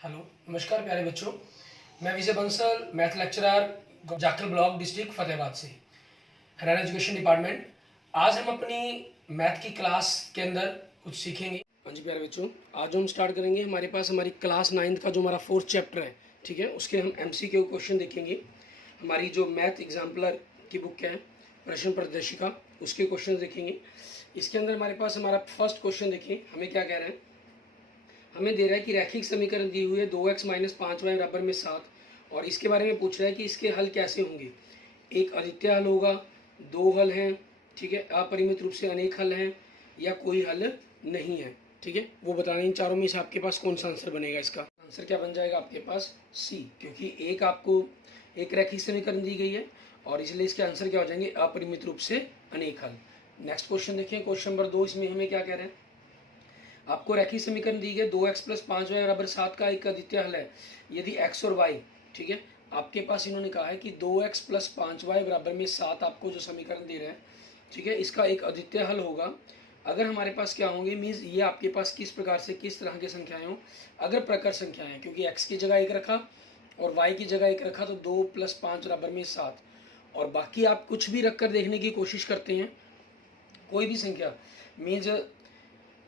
Hello, नमस्कार प्यारे बच्चों। मैं Vijay Bansal, math lecturer, Jakhal block, district Fatehabad से, हरियाणा एजुकेशन डिपार्टमेंट। आज हम अपनी मैथ की क्लास के अंदर कुछ सीखेंगे। हाँ जी प्यारे बच्चों, आज हम स्टार्ट करेंगे। हमारे पास हमारी क्लास 9th का जो हमारा 4th चैप्टर है, ठीक है, उसके हम MCQ क्वेश्चन देखेंगे। हमारी जो मैथ एग्जाम्पलर की बुक है, प्रश्न प्रदर्शिका, उसके क्वेश्चन देखेंगे। इसके अंदर हमारे पास हमारा फर्स्ट क्वेश्चन देखें, हमें क्या कह रहे हैं। हमें दे रहा है कि रैखिक समीकरण दी हुई है 2x - 5y बराबर में 7, और इसके बारे में पूछ रहा है कि इसके हल कैसे होंगे। एक अद्वितीय हल होगा, दो हल हैं, ठीक है, अपरिमित रूप से अनेक हल हैं, या कोई हल नहीं है, ठीक है, वो बताना। इन चारों में से आपके पास कौन सा आंसर बनेगा। इसका आंसर क्या बन जाएगा आपके पास, सी, क्योंकि एक आपको एक रैखिक समीकरण दी गई है और इसलिए इसके आंसर क्या हो जाएंगे, अपरिमित रूप से अनेक हल। नेक्स्ट क्वेश्चन देखें, क्वेश्चन नंबर 2। इसमें हमें क्या कह रहे हैं, आपको रैखिक समीकरण दी गई 2x + 5y बराबर 7 का एक अद्वितीय हल है यदि x और y, ठीक है, आपके पास इन्होंने कहा है कि 2x + 5y बराबर में 7 आपको जो समीकरण दे रहे हैं, ठीक है, इसका एक अद्वितीय हल होगा। अगर हमारे पास क्या होंगे, मीन्स ये आपके पास किस प्रकार से किस तरह की संख्याएं हों। अगर प्रकर संख्याएं हैं, क्योंकि x की जगह 1 रखा और y की जगह 1 रखा, तो 2 + 5 बराबर में 7, और बाकी आप कुछ भी रख कर देखने की कोशिश करते हैं, कोई भी संख्या, मीन्स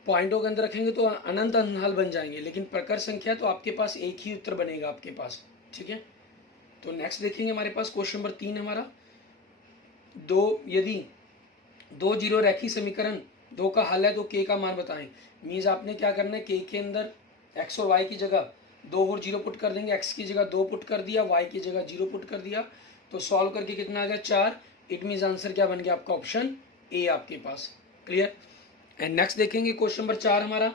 पॉइंटों के अंदर रखेंगे तो अनंत हल बन जाएंगे, लेकिन प्रकर संख्या तो आपके पास एक ही उत्तर बनेगा आपके पास, ठीक है। तो नेक्स्ट देखेंगे, हमारे पास क्वेश्चन नंबर 3 हमारा, यदि दो जीरो रैखिक समीकरण दो का हल है तो के का मान बताएं। मीन्स आपने क्या करना है, के अंदर एक्स और वाई की जगह 2 और 0 पुट कर देंगे, एक्स की जगह 2 पुट कर दिया, वाई की जगह 0 पुट कर दिया, तो सॉल्व करके कितना आ गया, 4। इट मीन्स आंसर क्या बन गया आपका, ऑप्शन ए आपके पास। क्लियर। एंड नेक्स्ट देखेंगे क्वेश्चन नंबर 4 हमारा,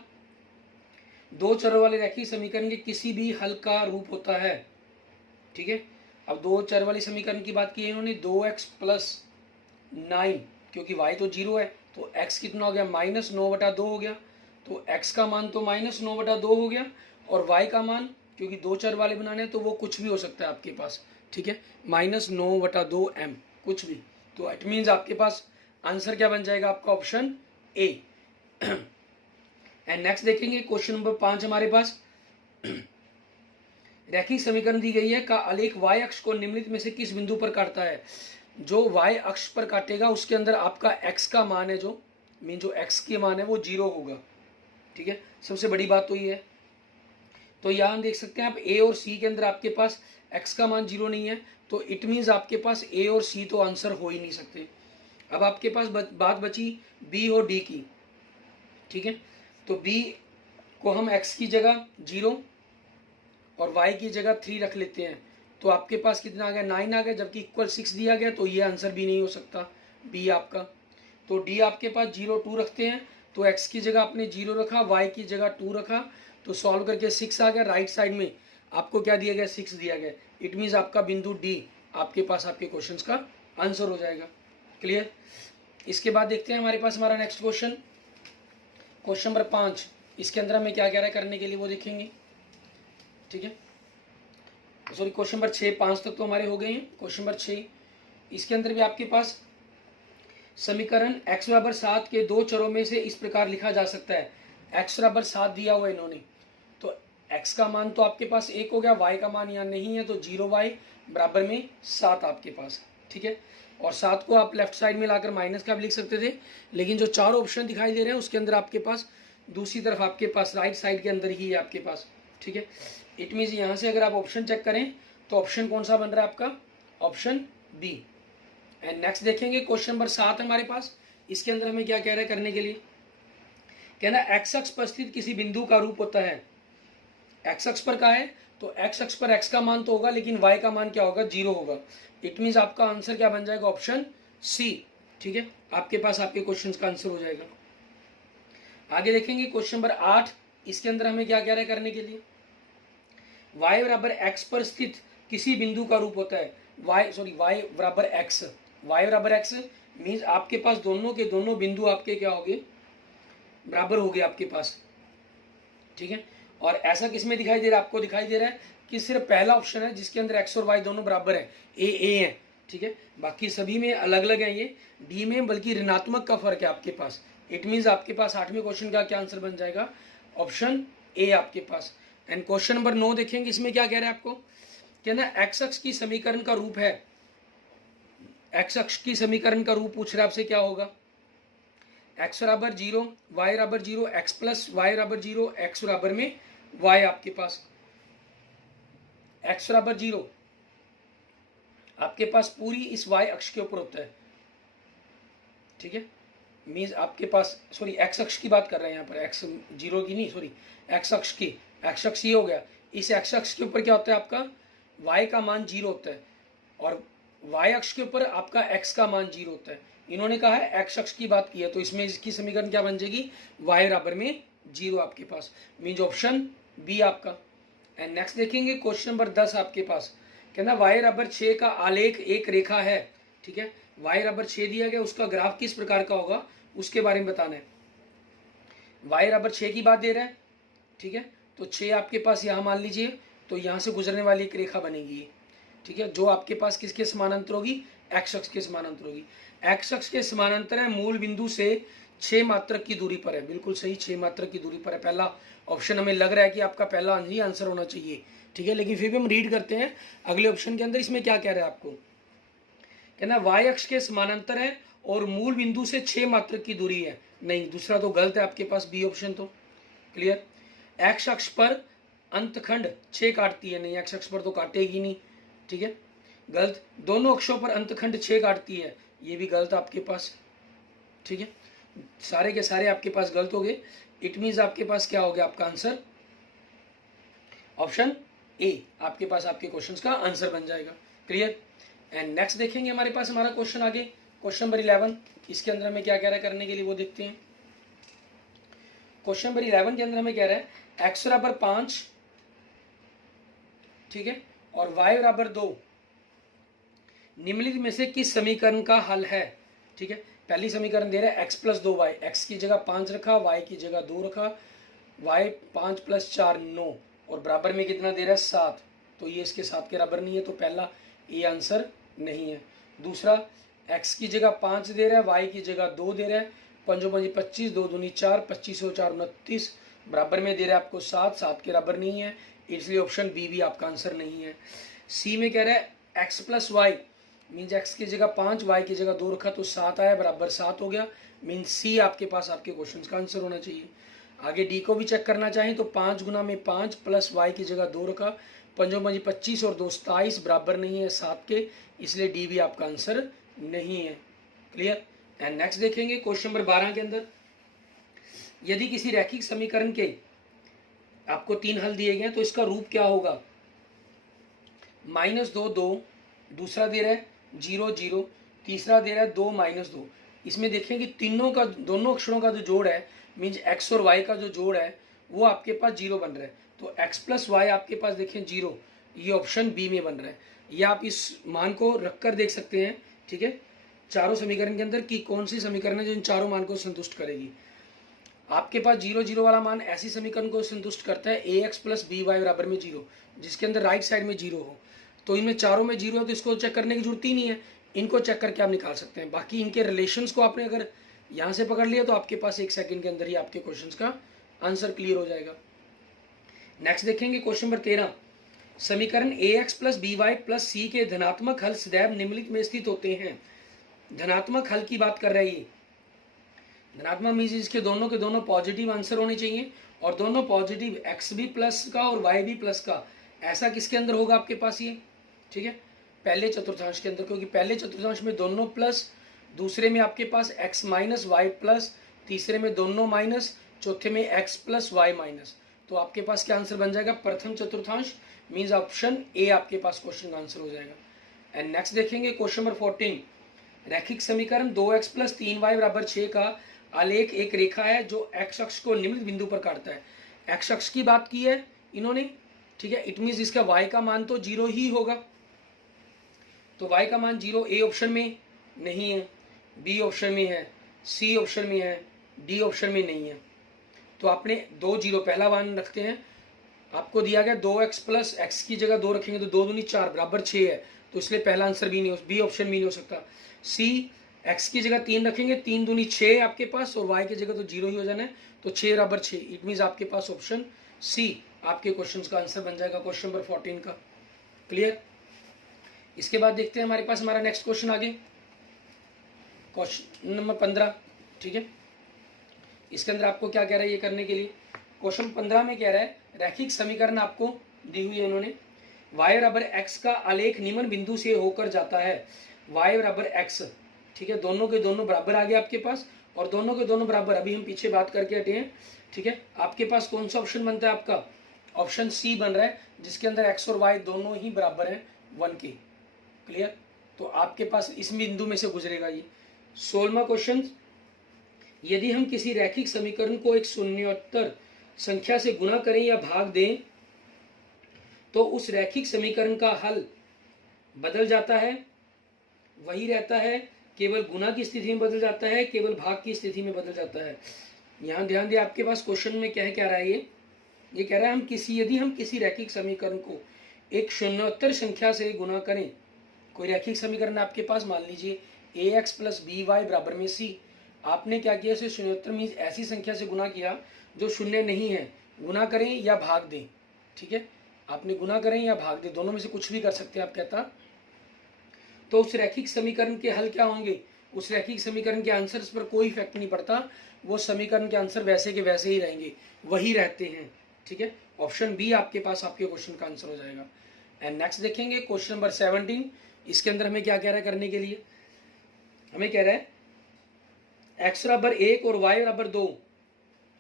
दो चरों वाले रैखिक समीकरण के किसी भी हल का रूप होता है, ठीक है। अब दो चर वाली समीकरण की बात की है इन्होंने, 2x + 9, क्योंकि y तो 0 है, तो x कितना हो गया, -9/2 हो गया, तो x का मान तो -9/2 हो गया, और y का मान, क्योंकि दो चर वाले बनाने हैं तो वो कुछ भी हो सकता है आपके पास, ठीक है, -9/2m, कुछ भी। तो इट मीन्स आपके पास आंसर क्या बन जाएगा आपका, ऑप्शन ए। एंड नेक्स्ट देखेंगे क्वेश्चन नंबर 5 हमारे पास, रैखिक समीकरण दी गई है का आलेख y अक्ष को निम्नलिखित में से किस बिंदु पर काटता है। जो y अक्ष पर काटेगा उसके अंदर आपका x का मान है, जो x के मान है वो 0 होगा, ठीक है। सबसे बड़ी बात तो ये है। तो यहाँ हम देख सकते हैं, आप a और c के अंदर आपके पास x का मान 0 नहीं है, तो इट मीन्स आपके पास a और c तो आंसर हो ही नहीं सकते। अब आपके पास बात बची b और d की, ठीक है। तो b को हम x की जगह 0 और y की जगह 3 रख लेते हैं, तो आपके पास कितना आ गया, 9 आ गया, जबकि इक्वल 6 दिया गया, तो ये आंसर भी नहीं हो सकता बी आपका। तो डी आपके पास 0 2 रखते हैं, तो x की जगह आपने 0 रखा, y की जगह 2 रखा, तो सॉल्व करके 6 आ गया। राइट साइड में आपको क्या दिया गया, 6 दिया गया। इट मीन्स आपका बिंदु डी आपके पास आपके क्वेश्चन का आंसर हो जाएगा। क्लियर। इसके बाद देखते हैं हमारे पास हमारा नेक्स्ट क्वेश्चन, क्वेश्चन नंबर 5। इसके अंदर हमें क्या कह रहा है करने के लिए वो देखेंगे, ठीक है। सॉरी, क्वेश्चन नंबर 6, 5 तक तो हमारे हो गए हैं। क्वेश्चन नंबर 6, इसके अंदर भी आपके पास समीकरण x बराबर 7 के दो चरों में से इस प्रकार लिखा जा सकता है। x बराबर 7 दिया हुआ है इन्होंने, तो x का मान तो आपके पास 1 हो गया, y का मान यहाँ नहीं है, तो 0y बराबर में 7 आपके पास, ठीक है। और 7 को आप लेफ्ट साइड में लाकर माइनस का भी लिख सकते थे, लेकिन जो चार ऑप्शन दिखाई दे रहे हैं उसके अंदर आपके पास दूसरी तरफ आपके पास राइट साइड के अंदर ही है आपके पास, ठीक है। इट मीन्स यहाँ से अगर आप ऑप्शन चेक करें तो ऑप्शन कौन सा बन रहा है आपका, ऑप्शन बी। एंड नेक्स्ट देखेंगे क्वेश्चन नंबर 7 हमारे पास। इसके अंदर हमें क्या कह रहा है करने के लिए, कहना एक्स अक्ष पर स्थित किसी बिंदु का रूप होता है। एक्स अक्ष पर का है, तो एक्स अक्ष पर एक्स का मान तो होगा, लेकिन वाई का मान क्या होगा, 0 होगा। इट मीन्स आपका आंसर क्या बन जाएगा, ऑप्शन सी, ठीक है। आपके पास आपके क्वेश्चन का आंसर हो जाएगा। आगे देखेंगे क्वेश्चन नंबर 8। इसके अंदर हमें क्या कह रहा है करने के लिए, y बराबर x पर स्थित किसी बिंदु का रूप होता है। y बराबर x मीन्स आपके पास दोनों के दोनों बिंदु आपके क्या हो गए, बराबर हो गए आपके पास, ठीक है। और ऐसा किसमें दिखाई दे रहा है, आपको दिखाई दे रहा है कि सिर्फ पहला ऑप्शन है जिसके अंदर x और y दोनों बराबर है, ए है, ठीक है। बाकी सभी में अलग अलग है, ये डी में बल्कि ऋणात्मक का फर्क है आपके पास। इट मीन्स आपके पास 8वें क्वेश्चन का क्या आंसर बन जाएगा, ऑप्शन ए आपके पास। एंड क्वेश्चन नंबर 9 देखेंगे, इसमें क्या कह रहा है आपको, कहना एक्स अक्ष की समीकरण का रूप है, एक्स अक्ष की समीकरण का रूप पूछ रहा है आपसे, क्या होगा, एक्स बराबर 0, वाई बराबर 0, एक्स प्लस वाई बराबर 0, एक्स बराबर में वाई आपके पास, एक्स बराबर 0 आपके पास पूरी इस वाई अक्ष के ऊपर होता है, ठीक है, मीन्स आपके पास, सॉरी एक्स अक्ष की बात कर रहे हैं यहाँ पर, एक्स 0 की नहीं, सॉरी एक्स अक्ष की, एक्स अक्ष ये हो गया, इस एक्स अक्ष के ऊपर क्या होता है आपका, वाई का मान 0 होता है, और वाई अक्ष के ऊपर आपका एक्स का मान 0 होता है। इन्होंने कहा है एक्स अक्ष की बात की है, तो इसमें इसकी समीकरण क्या बन जाएगी, वाई बराबर में 0 आपके पास, मीन्स ऑप्शन बी आपका। एंड नेक्स्ट देखेंगे क्वेश्चन नंबर 10 आपके पास, कहना y बराबर 6 का आलेख एक रेखा है, ठीक है, y बराबर 6 दिया गया, उसका ग्राफ किस प्रकार का होगा उसके बारे में बताना है। y बराबर 6 की बात दे रहा है, ठीक है, तो 6 आपके पास यहाँ मान लीजिए, तो यहाँ से गुजरने वाली एक रेखा बनेगी, ठीक है, जो आपके पास किसके समानांतर होगी, एक्स अक्ष के समानांतर होगी। एक्स अक्ष के समानांतर है, मूल बिंदु से 6 मात्रक की दूरी पर है, बिल्कुल सही, 6 मात्रक की दूरी पर है। पहला ऑप्शन हमें लग रहा है कि आपका पहला ही आंसर होना चाहिए, ठीक है, लेकिन फिर भी हम रीड करते हैं अगले ऑप्शन के अंदर, इसमें क्या कह रहा है आपको, कहना वाई अक्ष के समानांतर है और मूल बिंदु से 6 मात्रक की दूरी है, नहीं, दूसरा तो गलत है आपके पास, बी ऑप्शन तो क्लियर। एक्स अक्ष पर अंतखंड 6 काटती है, नहीं, एक्स अक्ष पर तो काटेगी नहीं, ठीक है, गलत। दोनों अक्षों पर अंतखंड 6 काटती है, ये भी गलत आपके पास, ठीक है, सारे के सारे आपके पास गलत हो गए। इट मीन्स आपके पास क्या हो गया, आपका आंसर ऑप्शन ए आपके पास आपके क्वेश्चंस का आंसर बन जाएगा, क्लियर। एंड नेक्स्ट देखेंगे हमारे पास हमारा क्वेश्चन आगे, क्वेश्चन नंबर 11, इसके अंदर हमें क्या कह रहा है करने के लिए वो देखते हैं। क्वेश्चन नंबर 11 के अंदर हमें कह रहा है एक्स बराबर 5, ठीक है, और वाई बराबर 2 निम्नलिखित में से किस समीकरण का हल है, ठीक है। पहली समीकरण दे रहा है एक्स प्लस 2 वाई, एक्स की जगह 5 रखा, वाई की जगह 2 रखा, वाई 5 प्लस 4 9, और बराबर में कितना दे रहा है 7, तो ये इसके 7 के बराबर नहीं है, तो पहला ये आंसर नहीं है। दूसरा एक्स की जगह 5 दे रहा है, वाई की जगह 2 दे रहा है, 5 5 25, 2 दूनी 4, 25 और 4 29, बराबर में दे रहा है आपको 7, 7 के बराबर नहीं है, इसलिए ऑप्शन बी भी आपका आंसर नहीं है। सी में कह रहा है x plus y, means x की जगह 5, वाई की जगह 2 रखा, तो 7 आया, बराबर 7 हो गया, मीन्स सी आपके पास आपके क्वेश्चन का आंसर होना चाहिए। आगे डी को भी चेक करना चाहें तो 5 गुना में 5 प्लस वाई की जगह 2 रखा, 5 5 25 और 2 27, बराबर नहीं है 7 के, इसलिए डी भी आपका आंसर नहीं है, क्लियर। एंड नेक्स्ट देखेंगे क्वेश्चन नंबर 12 के अंदर, यदि किसी रैखिक समीकरण के आपको 3 हल दिए गए तो इसका रूप क्या होगा, -2 2, दूसरा दे रहा है 0 0, तीसरा दे रहा है 2 -2। इसमें देखें कि तीनों का, दोनों अक्षरों का जो जोड़ है, मीन्स एक्स और वाई का जो जोड़ है वो आपके पास 0 बन रहा है, तो एक्स प्लस वाई आपके पास देखें 0, ये ऑप्शन बी में बन रहा है। ये आप इस मान को रख कर देख सकते हैं, ठीक है, चारों समीकरण के अंदर कि कौन सी समीकरण है जो इन चारों मान को संतुष्ट करेगी। आपके पास 0 0 वाला मान ऐसी समीकरण को संतुष्ट करता है ए एक्स प्लस बी वाई बराबर में 0, जिसके अंदर राइट साइड में 0 हो, तो इनमें चारों में 0 है, तो इसको चेक करने की जरूरत ही नहीं है, इनको चेक करके आप निकाल सकते हैं। बाकी इनके रिलेशंस को आपने अगर यहाँ से पकड़ लिया तो आपके पास 1 सेकंड के अंदर ही आपके क्वेश्चंस का आंसर क्लियर हो जाएगा। नेक्स्ट देखेंगे क्वेश्चन नंबर 13, समीकरण a x plus b y plus c के धनात्मक हल सदैव निम्नलिखित में स्थित होते हैं। धनात्मक हल की बात कर रहा है ये, धनात्मक मीन्स इसके दोनों के दोनों पॉजिटिव आंसर होने चाहिए, और दोनों पॉजिटिव, एक्स भी प्लस का और वाई भी प्लस का, ऐसा किसके अंदर होगा आपके पास ये, ठीक है, पहले चतुर्थांश के अंदर, क्योंकि पहले चतुर्थांश में दोनों प्लस, दूसरे में आपके पास एक्स माइनस वाई प्लस, तीसरे में दोनों माइनस, चौथे में एक्स प्लस वाई माइनस, तो आपके पास क्या आंसर बन जाएगा, प्रथम चतुर्थांश, मीन्स ऑप्शन ए आपके पास क्वेश्चन का आंसर हो जाएगा। एंड नेक्स्ट देखेंगे क्वेश्चन नंबर 14, रैखिक समीकरण 2x प्लस 3y बराबर 6 का आलेख एक रेखा है जो एक्स अक्ष को निम्न बिंदु पर काटता है। एक्स अक्ष की बात की है इन्होंने, ठीक है, इट मीन्स इसका y का मान तो 0 ही होगा, तो y का मान 0 ए ऑप्शन में नहीं है, बी ऑप्शन में है, सी ऑप्शन में है, डी ऑप्शन में नहीं है, तो आपने 2 0 पहला मान रखते हैं। आपको दिया गया 2x प्लस एक्स की जगह 2 रखेंगे तो 2 दूनी 4 बराबर 6 है, तो इसलिए पहला आंसर भी नहीं हो, बी ऑप्शन भी नहीं हो सकता। सी एक्स की जगह 3 रखेंगे, 3 दूनी 6 आपके पास, और वाई की जगह तो 0 ही हो जाना है, तो 6 बराबर 6, इट मीन्स आपके पास ऑप्शन सी आपके क्वेश्चन का आंसर बन जाएगा क्वेश्चन नंबर 14 का। क्लियर। इसके बाद देखते हैं हमारे पास हमारा नेक्स्ट क्वेश्चन आगे, क्वेश्चन नंबर 15। ठीक है, इसके अंदर आपको क्या कह रहा है ये करने के लिए। क्वेश्चन 15 में कह रहा है रैखिक समीकरण आपको दी हुई है इन्होंने, y बराबर x का आलेख निम्न बिंदु से होकर जाता है, y बराबर x। ठीक है, दोनों के दोनों बराबर आ गए आपके पास, और दोनों के दोनों बराबर अभी हम पीछे बात करके हटे हैं। ठीक है, आपके पास कौन सा ऑप्शन बनता है, आपका ऑप्शन सी बन रहा है, जिसके अंदर x और y दोनों ही बराबर हैं 1 के। क्लियर। तो आपके पास इस बिंदु में से गुजरेगा ये। 16वां क्वेश्चन, यदि हम किसी रैखिक समीकरण को एक शून्योत्तर संख्या से गुणा करें या भाग दें तो उस रैखिक समीकरण का हल बदल जाता है, वही रहता है, केवल गुणा की स्थिति में बदल जाता है, केवल भाग की स्थिति में बदल जाता है। यहाँ ध्यान दें, आपके पास क्वेश्चन में क्या है, क्या रहा है ये कह रहा है यदि हम किसी रैखिक समीकरण को एक शून्योत्तर संख्या से गुणा करें, कोई रैखिक समीकरण आपके पास, मान लीजिए ax प्लस बी वाई बराबर में c, आपने क्या किया, इसे शून्योत्तर मीन्स ऐसी संख्या से गुना किया जो शून्य नहीं है, गुना करें या भाग दें। ठीक है, आपने गुना करें या भाग दें, दोनों में से कुछ भी कर सकते हैं आप कहता, तो उस रैखिक समीकरण के हल क्या होंगे, उस रैखिक समीकरण के आंसर्स पर कोई इफेक्ट नहीं पड़ता, वो समीकरण के आंसर वैसे के वैसे ही रहेंगे, वही रहते हैं। ठीक है, ऑप्शन बी आपके पास आपके क्वेश्चन का आंसर हो जाएगा। एंड नेक्स्ट देखेंगे क्वेश्चन नंबर 17। इसके अंदर हमें क्या कह रहा है करने के लिए, हमें कह रहा है x बराबर 1 और y बराबर 2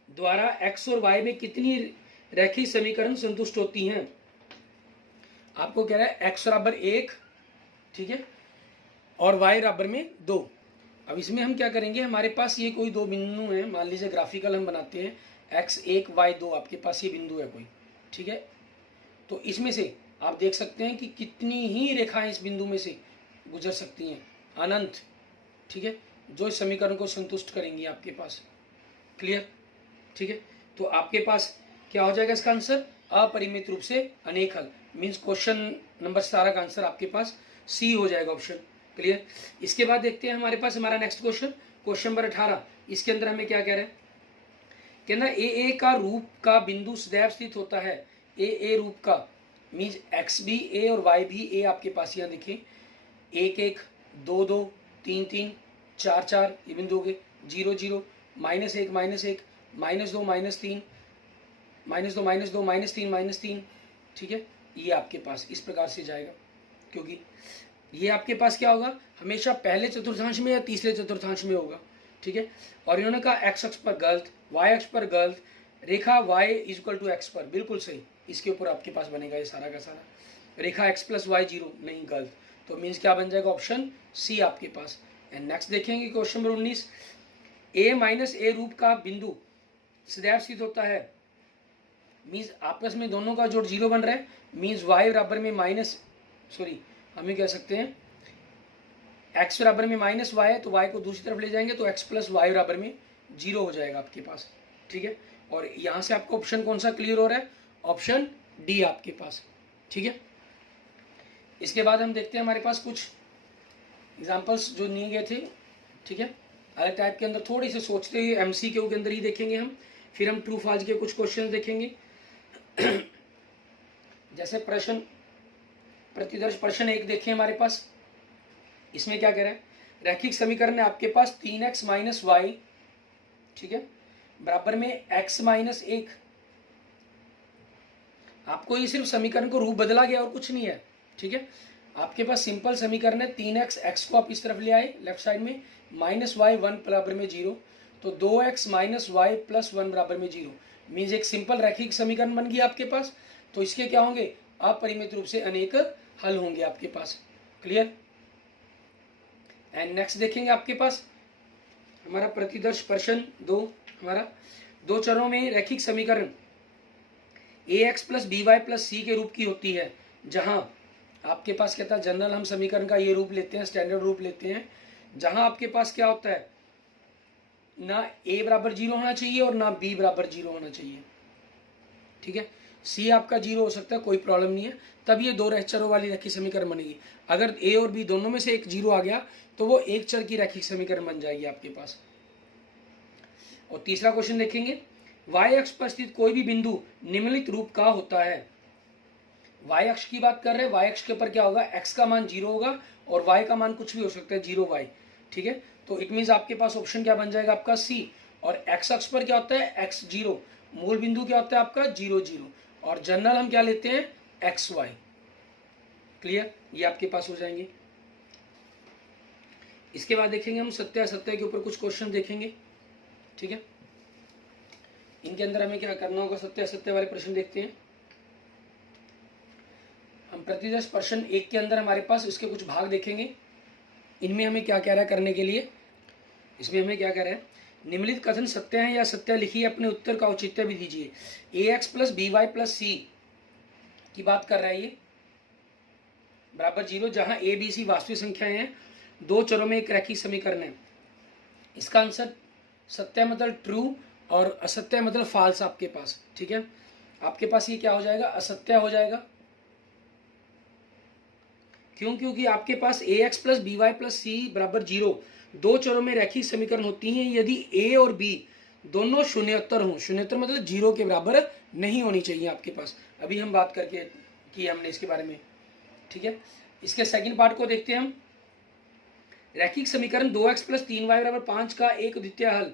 द्वारा x और y में कितनी रैखिक समीकरण संतुष्ट होती हैं। आपको कह रहा है x बराबर 1, ठीक है, और y बराबर में 2। अब इसमें हम क्या करेंगे, हमारे पास ये कोई दो बिंदु हैं, मान लीजिए ग्राफिकल हम बनाते हैं, x1 y2 आपके पास ये बिंदु है कोई। ठीक है, तो इसमें से आप देख सकते हैं कि कितनी ही रेखाएं इस बिंदु में से गुजर सकती हैं, अनंत। ठीक है, जो इस समीकरण को संतुष्ट करेंगी आपके पास। क्लियर। ठीक है, तो आपके पास क्या हो जाएगा इसका आंसर, अपरिमित रूप से अनेक हल, मीन्स क्वेश्चन नंबर 17 का आंसर आपके पास सी हो जाएगा ऑप्शन। क्लियर। इसके बाद देखते हैं हमारे पास हमारा नेक्स्ट क्वेश्चन, क्वेश्चन नंबर 18। इसके अंदर हमें क्या कह रहे हैं, कहना ए का रूप का बिंदु सदैव स्थित होता है। ए रूप का मीन्स एक्स भी ए और वाई भी ए आपके पास, यहाँ देखिए 1 1 2 2 3 3 4 4 ये बिंदु हो गए, 0 0 -1 -1 -2 -3 -2 -2 -3 -3। ठीक है, ये आपके पास इस प्रकार से जाएगा, क्योंकि ये आपके पास क्या होगा, हमेशा पहले चतुर्थांश में या तीसरे चतुर्थांश में होगा। ठीक है, और इन्होंने कहा x अक्ष पर गलत, y अक्ष पर गलत, रेखा y = x पर, बिल्कुल सही, इसके ऊपर आपके पास बनेगा ये सारा का सारा, रेखा x + y 0 नहीं, गलत। तो मीन्स क्या बन जाएगा, ऑप्शन सी आपके पास। एंड नेक्स्ट देखेंगे क्वेश्चन नंबर 19, a रूप का बिंदु सदैव स्थित होता है, मीन्स आपस में दोनों का जोड़ 0 बन रहा है, मीन्स y बराबर में हमें कह सकते हैं x बराबर में -y है, तो y को दूसरी तरफ ले जाएंगे तो x + y बराबर में 0 हो जाएगा आपके पास। ठीक है, और यहाँ से आपको ऑप्शन कौन सा क्लियर हो रहा है, ऑप्शन डी आपके पास। ठीक है, इसके बाद हम देखते हैं हमारे पास कुछ एग्जाम्पल्स जो लिए गए थे। ठीक है, अलग टाइप के अंदर थोड़ी से सोचते हुए MCQ के अंदर ही देखेंगे हम, फिर हम ट्रू फॉल्स के कुछ क्वेश्चन देखेंगे। जैसे प्रश्न प्रतिदर्श प्रश्न 1 देखें हमारे पास, इसमें क्या कह रहा है, रैखिक समीकरण है आपके पास 3x - y, ठीक है, बराबर में x - 1। आपको ये सिर्फ समीकरण को रूप बदला गया और कुछ नहीं है। ठीक है, आपके पास सिंपल समीकरण है, 3x, x को आप इस तरफ ले आए लेफ्ट साइड में, -y 1 बराबर में 0, तो 2x - y + 1 बराबर में 0, मीन्स एक सिंपल रैखिक समीकरण बन गया आपके पास। तो इसके क्या होंगे, अपरिमित रूप से अनेक हल होंगे आपके पास। क्लियर। एंड नेक्स्ट देखेंगे आपके पास हमारा प्रतिदर्श प्रश्न 2, हमारा 2 चरों में रैखिक समीकरण ax + by + c के रूप की होती है, जहां आपके पास कहता है जनरल हम समीकरण का ये रूप लेते हैं, स्टैंडर्ड रूप लेते हैं, जहां आपके पास क्या होता है, ना a बराबर 0 होना चाहिए और ना b बराबर 0 होना चाहिए। ठीक है, c आपका 0 हो सकता है, कोई प्रॉब्लम नहीं है, तब ये 2 चरों वाली रैखिक समीकरण बनेगी। अगर a और b दोनों में से एक 0 आ गया तो वो एक चर की रैखिक समीकरण बन जाएगी आपके पास। और तीसरा क्वेश्चन देखेंगे, वाई अक्ष पर स्थित कोई भी बिंदु निम्नलिखित रूप का होता है। वाई अक्ष की बात कर रहे हैं, वाई अक्ष के ऊपर क्या होगा, एक्स का मान 0 होगा और वाई का मान कुछ भी हो सकता है, 0 वाई। ठीक है, तो इट मीन्स आपके पास ऑप्शन क्या बन जाएगा आपका सी। और एक्स अक्ष पर क्या होता है, एक्स 0, मूल बिंदु क्या होता है आपका 0 0, और जनरल हम क्या लेते हैं एक्स वाई। क्लियर, ये आपके पास हो जाएंगे। इसके बाद देखेंगे हम सत्य असत्य के ऊपर कुछ क्वेश्चन देखेंगे। ठीक है, इनके अंदर हमें क्या करना होगा, सत्य असत्य वाले प्रश्न देखते हैं हम। प्रतिदर्श प्रश्न 1 के अंदर हमारे पास इसके कुछ भाग देखेंगे। इनमें हमें क्या कह रहा है करने के लिए, इसमें हमें क्या कह रहा है, निम्नलिखित कथन सत्य है या सत्य लिखिए, अपने उत्तर का औचित्य भी दीजिए। A x plus b y plus c की बात कर रहा है ये, बराबर 0, जहां ए बी सी वास्तविक संख्याएं हैं, दो चरों में एक रैखिक समीकरण है। इसका आंसर सत्य मतलब ट्रू और असत्य मतलब फॉल्स आपके पास। ठीक है, आपके पास ये क्या हो जाएगा, असत्य हो जाएगा। क्यों, क्योंकि आपके पास a x plus b y plus c बराबर 0 दो चरों में रैखिक समीकरण होती हैं यदि ए और बी दोनों शून्योत्तर हों। शून्योत्तर मतलब 0 के बराबर नहीं होनी चाहिए आपके पास। अभी हम बात करके की हमने इसके बारे में। ठीक है, इसके सेकंड पार्ट को देखते हैं हम। रैखिक समीकरण 2x प्लस 3y बराबर 5 का एक अद्वितीय हल,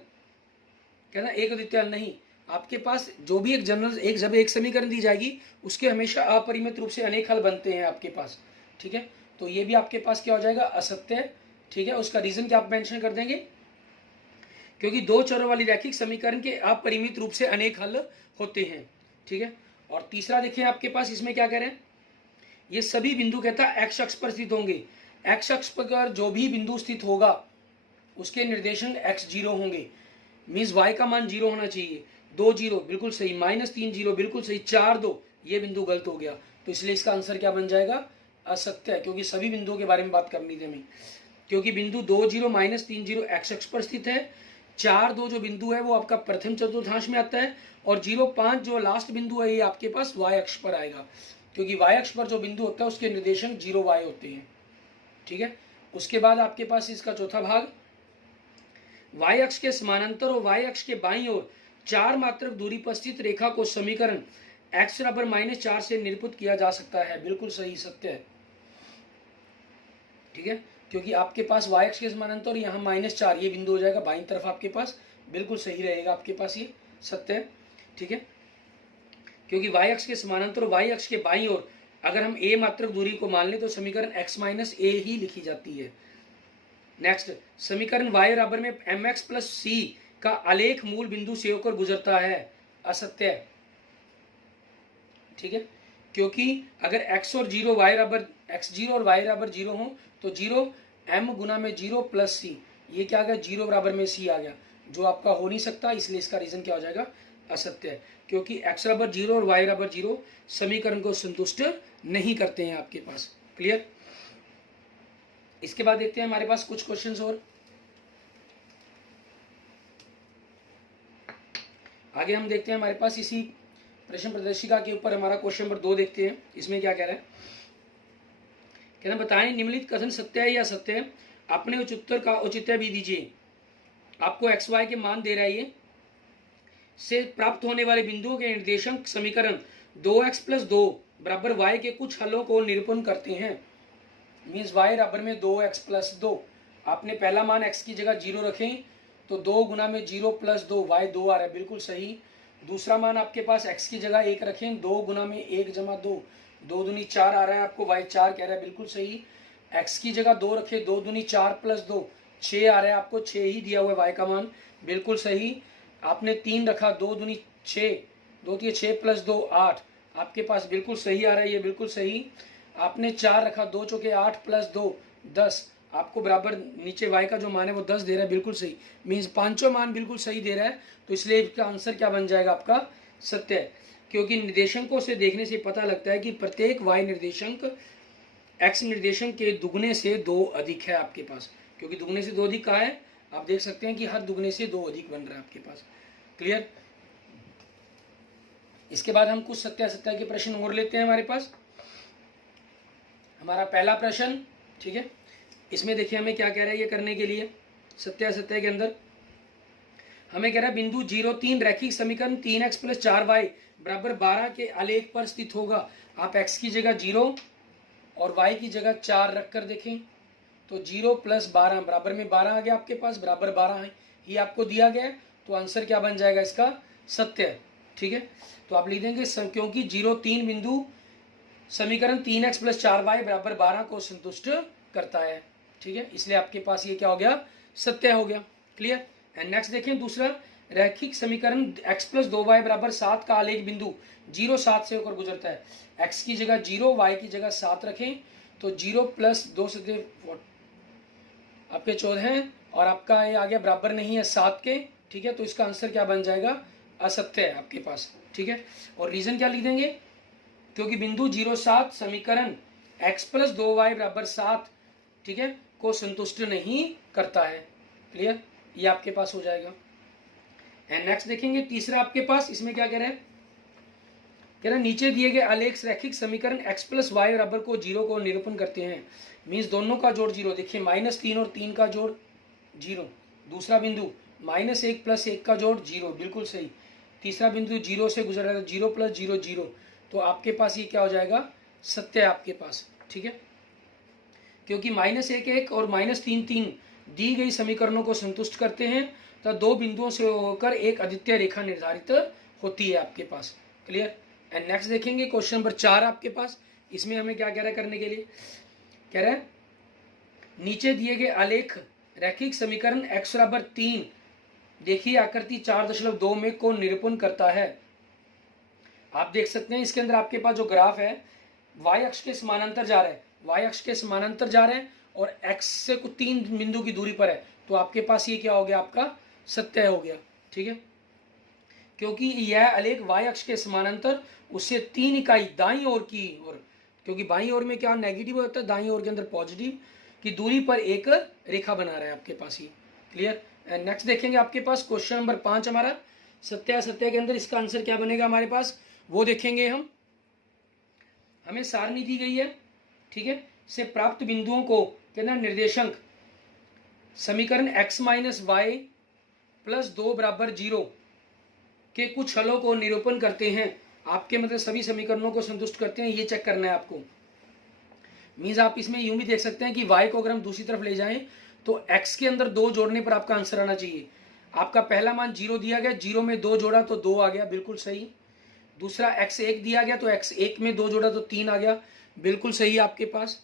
कहना एक अद्वितीय हल नहीं, आपके पास जो भी एक जनरल एक जब एक समीकरण दी जाएगी उसके हमेशा अपरिमित रूप से अनेक हल बनते हैं आपके पास। ठीक है, तो ये भी आपके पास क्या हो जाएगा, असत्य। ठीक है, उसका रीजन क्या आप मेंशन कर देंगे, क्योंकि दो चरों वाली रैखिक समीकरण के अपरिमित रूप से अनेक हल होते हैं। ठीक है, और तीसरा देखिए आपके पास इसमें क्या कह रहे हैं, ये सभी बिंदु कहता है एक्स अक्ष पर स्थित होंगे। एक्स अक्ष पर जो भी बिंदु स्थित होगा उसके निर्देशांक x0 होंगे। मीन्स y का मान 0 होना चाहिए। 2 0 बिल्कुल सही, -3 0 बिल्कुल सही, 4 2 ये बिंदु गलत हो गया, तो इसलिए इसका आंसर क्या बन जाएगा, असत्य है, क्योंकि सभी बिंदुओं के बारे में बात करनी थी हमें। क्योंकि बिंदु 2 0 -3 0 एक्स अक्ष पर स्थित है, 4 2 जो बिंदु है वो आपका प्रथम चतुर्थांश में आता है, और 0 5 जो लास्ट बिंदु है ये आपके पास y अक्ष पर आएगा, क्योंकि y अक्ष पर जो बिंदु होता है उसके निर्देशांक 0 y होते हैं। ठीक है, उसके बाद आपके पास इसका चौथा भाग, y अक्ष के समानांतर और y अक्ष के बाईं ओर 4 मात्रक दूरी पर स्थित रेखा को समीकरण x बराबर -4 से निरूपित किया जा सकता है। बिल्कुल सही, सत्य है। ठीक है, क्योंकि आपके पास y अक्ष के समानांतर और यहाँ -4 ये बिंदु हो जाएगा बाईं तरफ आपके पास, बिल्कुल सही रहेगा आपके पास, ये सत्य है। ठीक है, क्योंकि y अक्ष के समानांतर और y अक्ष के बाईं ओर अगर हम a मात्रक दूरी को मान लें तो समीकरण x माइनस a ही लिखी जाती है। नेक्स्ट, समीकरण y बराबर में mx प्लस c का आलेख मूल बिंदु से होकर गुजरता है, असत्य है। ठीक है, क्योंकि अगर x और 0 y बराबर x0 और y बराबर 0 हो तो 0 m गुना में 0 प्लस c, ये क्या आ गया, 0 बराबर में c आ गया, जो आपका हो नहीं सकता, इसलिए इसका रीजन क्या हो जाएगा, असत्य है। क्योंकि x बराबर 0 और y बराबर 0 समीकरण को संतुष्ट नहीं करते हैं आपके पास। क्लियर, इसके बाद देखते हैं हमारे पास कुछ क्वेश्चंस और। आगे हम देखते हैं हमारे पास इसी प्रश्न प्रदर्शिका के ऊपर हमारा क्वेश्चन नंबर 2 देखते हैं। इसमें क्या कह रहा है, कहना बताएं निम्नलिखित कथन सत्य है या असत्य है, अपने उच्च उत्तर का औचित्य भी दीजिए। आपको एक्स वाई के मान दे रहा है, ये से प्राप्त होने वाले बिंदुओं के निर्देशांक समीकरण 2x प्लस 2 बराबर y के कुछ हलों को निरूपण करते हैं। मीन्स y बराबर में 2x प्लस 2, आपने पहला मान x की जगह 0 रखें तो 2 गुना में 0 प्लस 2 y 2 आ रहा है, बिल्कुल सही। दूसरा मान आपके पास x की जगह 1 रखें, 2 गुना में 1 जमा 2, 2 दूनी 4 आ रहा है, आपको y 4 कह रहा है, बिल्कुल सही। x की जगह 2 रखें, 2 दूनी 4 प्लस 2 6 आ रहा है, आपको 6 ही दिया हुआ है y का मान, बिल्कुल सही। आपने 3 रखा, 2 दूनी 6, 2 3 6 प्लस 2 8, आपके पास बिल्कुल सही आ रहा है, ये बिल्कुल सही। आपने 4 रखा, 2 चौके 8 प्लस 2 10, आपको बराबर नीचे y का जो मान है वो 10 दे रहा है, बिल्कुल सही। मीन्स पांचों मान बिल्कुल सही दे रहा है, तो इसलिए इसका आंसर क्या बन जाएगा आपका, सत्य है। क्योंकि निर्देशांकों से देखने से पता लगता है कि प्रत्येक y निर्देशांक x निर्देशांक के दुगने से 2 अधिक है आपके पास, क्योंकि दुगने से 2 अधिक कहाँ है, आप देख सकते हैं कि हर दुगने से 2 अधिक बन रहा है आपके पास। क्लियर, इसके बाद हम कुछ सत्य असत्य के प्रश्न और लेते हैं हमारे पास। हमारा पहला प्रश्न, ठीक है, इसमें देखिए हमें क्या कह रहा है ये करने के लिए, सत्य असत्य के अंदर हमें कह रहा है बिंदु 0,3 रैखिक समीकरण 3x प्लस 4y बराबर 12 के आलेख पर स्थित होगा। आप x की जगह 0 और y की जगह 4 रख कर देखें तो 0 प्लस 12 बराबर में 12 आ गया आपके पास, बराबर 12 है, ये आपको दिया गया है। तो आंसर क्या बन जाएगा इसका? सत्य है। ठीक है, तो आप लिख देंगे क्योंकि 0,3 बिंदु समीकरण 3x प्लस 4y बराबर 12 को संतुष्ट करता है। ठीक है, इसलिए आपके पास ये क्या हो गया? सत्य हो गया। क्लियर। एंड नेक्स्ट देखें दूसरा, रैखिक समीकरण x प्लस 2y बराबर 7 का आलेख बिंदु 0 7 से होकर गुजरता है। x की जगह 0, y की जगह 7 रखें तो 0 प्लस 2 से आपके 14 हैं और आपका ये आ गया बराबर नहीं है 7 के। ठीक है, तो इसका आंसर क्या बन जाएगा? असत्य है आपके पास। ठीक है, और रीजन क्या लिख देंगे? क्योंकि बिंदु 0,7 समीकरण x प्लस 2y बराबर 7, ठीक है, को संतुष्ट नहीं करता है। क्लियर, ये आपके पास हो जाएगा। एंड नेक्स्ट देखेंगे तीसरा आपके पास, इसमें क्या कह रहे हैं? कह रहे हैं नीचे दिए गए आलेख रैखिक समीकरण x प्लस वाई बराबर को 0 को निरूपण करते हैं। मीन्स दोनों का जोड़ 0। देखिए -3 और 3 का जोड़ 0। दूसरा बिंदु -1 प्लस 1 का जोड़ 0, बिल्कुल सही। तीसरा बिंदु 0 से गुजर रहा है, 0 प्लस 0 0। तो आपके पास ये क्या हो जाएगा? सत्य है आपके पास। ठीक है, क्योंकि -1 1 और -3 3 दी गई समीकरणों को संतुष्ट करते हैं, तो दो बिंदुओं से होकर एक अद्वितीय रेखा निर्धारित होती है आपके पास। क्लियर। एंड नेक्स्ट देखेंगे क्वेश्चन नंबर 4 आपके पास। इसमें हमें क्या कह रहा है करने के लिए? कह रहा है नीचे दिए गए आलेख रैखिक समीकरण x बराबर 3, देखिए आकृति 4.2 में को निरूपण करता है। आप देख सकते हैं इसके अंदर आपके पास जो ग्राफ है y अक्ष के समानांतर जा रहा है, y अक्ष के समानांतर जा रहे हैं और x से कुछ 3 बिंदु की दूरी पर है। तो आपके पास ये क्या हो गया? आपका सत्य हो गया। ठीक है, क्योंकि यह आलेख y अक्ष के समानांतर उससे 3 इकाई दाईं ओर की ओर, क्योंकि बाईं ओर में क्या नेगेटिव होता है, दाईं ओर के अंदर पॉजिटिव की दूरी पर एक रेखा बना रहा है आपके पास ही। क्लियर। एंड नेक्स्ट देखेंगे आपके पास क्वेश्चन नंबर 5 हमारा सत्य असत्य के अंदर इसका आंसर क्या बनेगा हमारे पास, वो देखेंगे हम। हमें सारणी दी गई है, ठीक है, से प्राप्त बिंदुओं को कहना निर्देशांक समीकरण x माइनस वाई प्लस 2 बराबर 0 के कुछ हलों को निरूपण करते हैं। आपके मतलब सभी समीकरणों को संतुष्ट करते हैं, ये चेक करना है आपको। मीन्स आप इसमें यूं भी देख सकते हैं कि y को अगर हम दूसरी तरफ ले जाएं तो x के अंदर 2 जोड़ने पर आपका आंसर आना चाहिए। आपका पहला मान 0 दिया गया, 0 में 2 जोड़ा तो 2 आ गया, बिल्कुल सही। दूसरा x1 दिया गया तो x1 में 2 जोड़ा तो 3 आ गया, बिल्कुल सही आपके पास।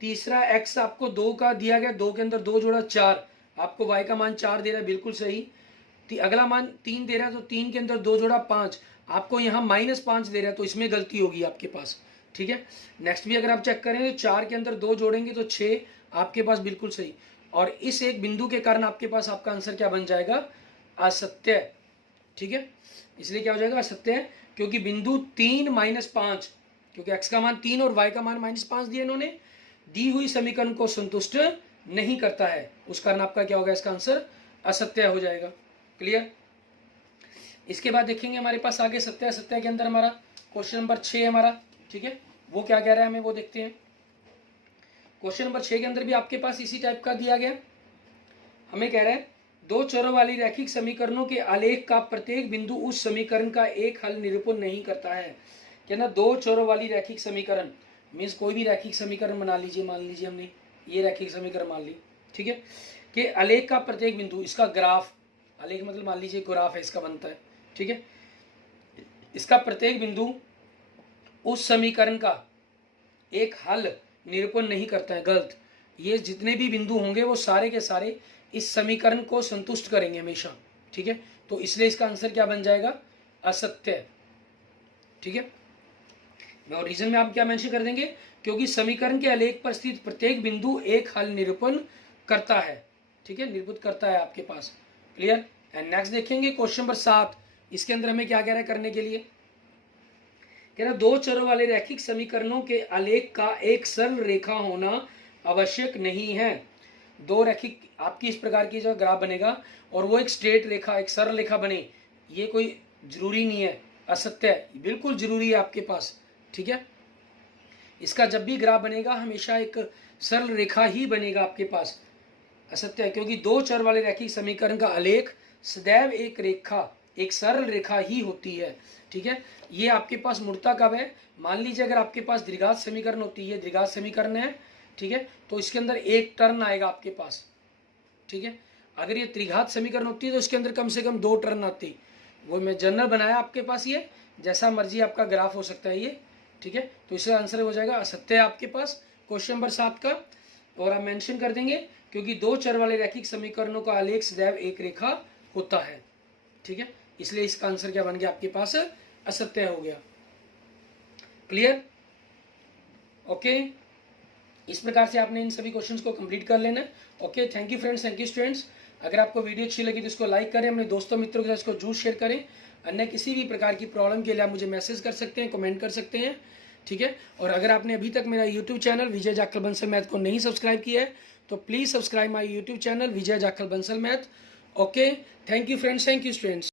तीसरा x आपको 2 का दिया गया, 2 के अंदर 2 जोड़ा 4, आपको y का मान 4 दे रहा है, बिल्कुल सही। अगला मान 3 दे रहा है तो 3 के अंदर 2 जोड़ा 5, आपको यहाँ -5 दे रहा है, तो इसमें गलती होगी आपके पास। ठीक है, नेक्स्ट भी अगर आप चेक करें तो 4 के अंदर 2 जोड़ेंगे तो 6, आपके पास बिल्कुल सही। और इस एक बिंदु के कारण आपके पास आपका आंसर क्या बन जाएगा? असत्य। ठीक है, इसलिए क्या हो जाएगा? असत्य है, क्योंकि बिंदु 3 -5, क्योंकि x का मान 3 और y का मान -5 दिया इन्होंने, दी हुई समीकरण को संतुष्ट नहीं करता है, उस कारण आपका क्या होगा? इसका आंसर असत्य हो जाएगा। क्लियर। इसके बाद देखेंगे हमारे पास आगे सत्य असत्य के अंदर हमारा क्वेश्चन नंबर 6 हमारा। ठीक है, वो क्या कह रहा है हमें वो देखते हैं। क्वेश्चन नंबर 6 के अंदर भी आपके पास इसी टाइप का दिया गया। हमें कह रहा है दो चरों वाली रैखिक समीकरणों के आलेख का प्रत्येक बिंदु उस समीकरण का एक हल निरूपण नहीं करता है। क्या ना, दो चरों वाली रैखिक समीकरण मीन्स कोई भी रैखिक समीकरण बना लीजिए, मान लीजिए हमने ये रैखिक समीकरण मान ली, ठीक है, कि आलेख का प्रत्येक बिंदु, इसका ग्राफ, आलेख मतलब मान लीजिए ग्राफ है इसका बनता है, ठीक है, इसका प्रत्येक बिंदु उस समीकरण का एक हल निरूपण नहीं करता है। गलत। ये जितने भी बिंदु होंगे वो सारे के सारे इस समीकरण को संतुष्ट करेंगे हमेशा। ठीक है, तो इसलिए इसका आंसर क्या बन जाएगा? असत्य। ठीक है, और रीजन में आप क्या मेंशन कर देंगे? क्योंकि समीकरण के आलेख पर स्थित प्रत्येक बिंदु एक हल निरूपण करता है। ठीक है, निरूपित करता है आपके पास। क्लियर। एंड नेक्स्ट देखेंगे क्वेश्चन नंबर 7। इसके अंदर हमें क्या कह रहा है करने के लिए? कह रहा दो चरों वाले रैखिक समीकरणों के आलेख का एक सरल रेखा होना आवश्यक नहीं है। दो रैखिक आपकी इस प्रकार की जो ग्राफ बनेगा और वो एक स्ट्रेट रेखा, एक सरल रेखा बने, ये कोई जरूरी नहीं है, असत्य है, बिल्कुल जरूरी है आपके पास। ठीक है, इसका जब भी ग्राफ बनेगा हमेशा एक सरल रेखा ही बनेगा आपके पास। असत्य है, क्योंकि दो चर वाले रैखिक समीकरण का आलेख सदैव एक रेखा, एक सरल रेखा ही होती है। ठीक है, ये आपके पास मुड़ता कब है? मान लीजिए अगर आपके पास द्विघात समीकरण होती है, द्विघात समीकरण है, ठीक है, तो इसके अंदर एक टर्न आएगा आपके पास। ठीक है, अगर ये त्रिघात समीकरण होती है तो इसके अंदर कम से कम 2 टर्न आती। वो मैं जनरल बनाया आपके पास, ये जैसा मर्जी आपका ग्राफ हो सकता है ये। ठीक है, तो इसका आंसर हो जाएगा असत्य है आपके पास क्वेश्चन नंबर 7 का। और आप मेंशन कर देंगे क्योंकि 2 चर वाले रैखिक समीकरणों का आलेख सदैव एक रेखा होता है। ठीक है, इसलिए इसका आंसर क्या बन गया आपके पास? असत्य हो गया। क्लियर? ओके, इस प्रकार से आपने इन सभी क्वेश्चंस को कंप्लीट कर लेना है। Okay, thank you friends, thank you students. अगर आपको वीडियो अच्छी लगी तो इसको लाइक करें, अपने दोस्तों मित्रों के साथ इसको जरूर शेयर करें। अन्य किसी भी प्रकार की प्रॉब्लम के लिए आप मुझे मैसेज कर सकते हैं, कमेंट कर सकते हैं। ठीक है, और अगर आपने अभी तक मेरा यूट्यूब चैनल विजय जाखल बंसल मैथ को नहीं सब्सक्राइब किया है तो please subscribe my YouTube channel Vijay Jakhal Bansal math. Okay, thank you friends, thank you students.